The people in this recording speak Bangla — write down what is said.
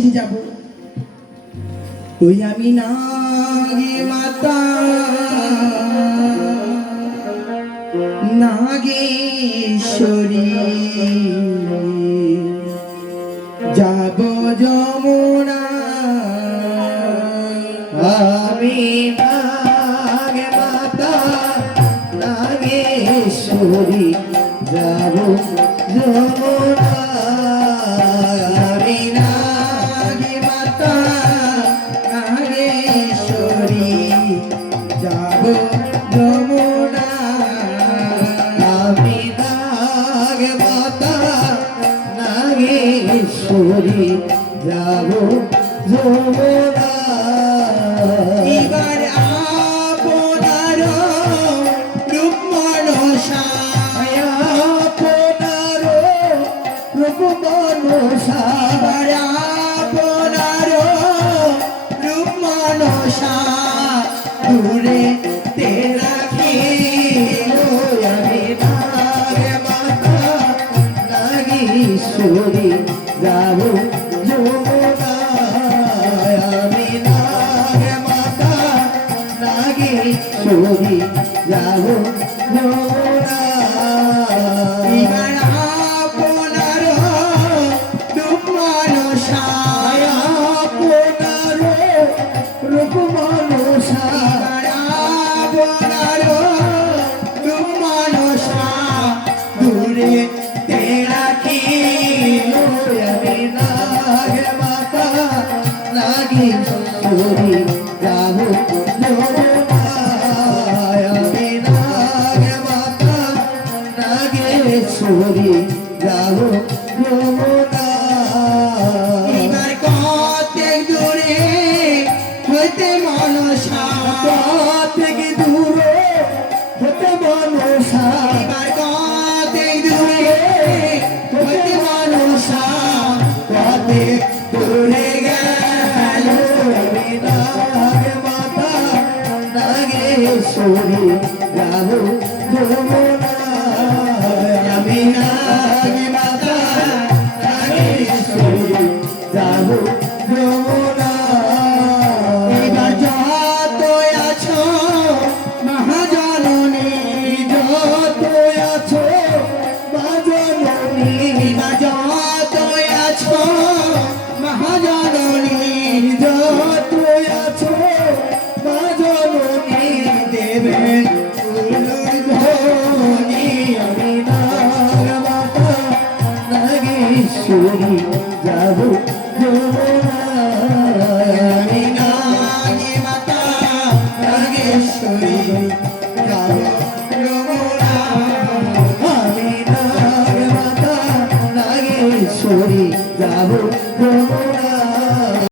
ছেড়ে যাব। ওই আমি নাগে মাতা নাগেশ্বরী যাব যমুনা। আমি নাগে মাতা নাগেশ্বরী যাব যমুনা। আমি নাগে মাতা নাগেশ্বরী যাব যমুনা। আমি নাগে মাতা নাগেশ্বরী যাব যমুনা। এবার আপনার রূপ মনসা আপনার রূপ মনসা এবার আপনার রূপ মনসা দূরে তে রাখি। আমি নাগে মাতা নাগেশ্বরী যাব যমুনা। আমি নাগে মাতা নাগেশ্বরী যাব যমুনা। এবার আপনার রূপ মনসা আপনার রূপ মনসা এবার আপনার রূপ মনসা দূরে তে রাখি। আমি নাগে মাতা নাগেশ্বরী যাব যমুনা। আমি নাগে মাতা নাগেশ্বরী যাব যমুনা। এবার কতেক দূরে হইতে মনসা থেকে দূরে হতে মনসা। এবার কতেক দূরে হইতে মনসা কতেক দূরে গেল। আমি নাগে মাতা নাগেশ্বরী যাব যমুনা। আমি নাগে মাতা নাগেশ্বরী যাব যমুনা। এবার যত আছো মহাজননী যত আছো মা জননী। এবার যত আছো মহাজননী যত আছো মা জননী দেবে ধ্বনি। আমি নাগে মাতা নাগেশ্বরী যাব যমুনা। আমি নাগে মাতা নাগেশ্বরী যাব যমুনা। আমি নাগে মাতা নাগেশ্বরী যাব যমুনা।